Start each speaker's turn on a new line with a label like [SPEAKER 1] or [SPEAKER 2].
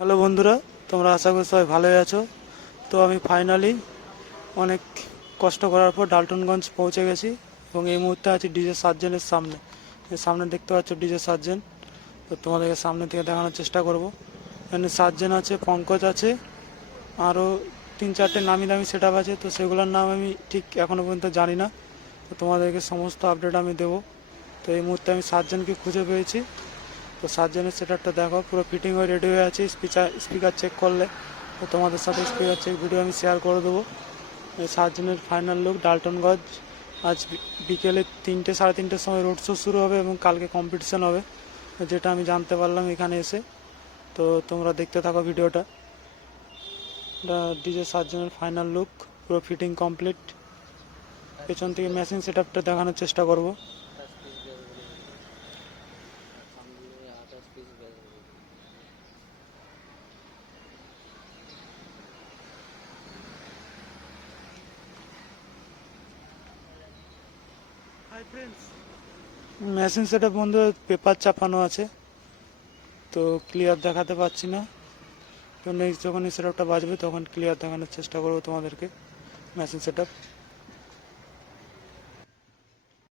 [SPEAKER 1] Hello বন্ধুরা, তোমরা আশা করি সবাই ভালোই আছো। তো আমি ফাইনালি অনেক কষ্ট করার পর ডালটনগঞ্জ পৌঁছে গেছি এবং এই মুহূর্তে আছি ডিজে সার্জেনের সামনে। সামনে দেখতে পাচ্ছ ডিজে সার্জেন। তো তোমাদেরকে সামনে থেকে দেখানোর চেষ্টা করব। এখানে সার্জেন আছে, পঙ্কজ আছে আরও তিন চারটে নামি দামি সেট আছে। তো সেগুলোর নাম আমি ঠিক এখনও পর্যন্ত জানি না। তো তোমাদেরকে সমস্ত আপডেট আমি দেবো। তো এই মুহূর্তে আমি সার্জেনকে খুঁজে পেয়েছি। তো সার্জেনের সেটারটা দেখো, পুরো ফিটিং হয়ে রেডি হয়ে আছে স্পিকার স্পিকার চেক করলে। তো তোমাদের সাথে স্পিকার চেক ভিডিও আমি শেয়ার করে দেবো। এই সার্জেনের ফাইনাল লুক ডালটনগঞ্জ আজ বিকেলে তিনটে, সাড়ে তিনটের সময় রোড শো শুরু হবে এবং কালকে কম্পিটিশন হবে, যেটা আমি জানতে পারলাম এখানে এসে। তো তোমরা দেখতে থাকো ভিডিওটা ডিজে সার্জেনের ফাইনাল লুক পুরো ফিটিং কমপ্লিট পেছন থেকে মেশিন সেট দেখানোর চেষ্টা করব। মেশিন সেটা বন্ধু পেপার চাপানো আছে, তো ক্লিয়ার দেখাতে পাচ্ছি না। তো নেক্সট যখন সেটআপটা বাজবে তখন ক্লিয়ার দেখানোর চেষ্টা করব তোমাদেরকে, মেশিন সেটআপ।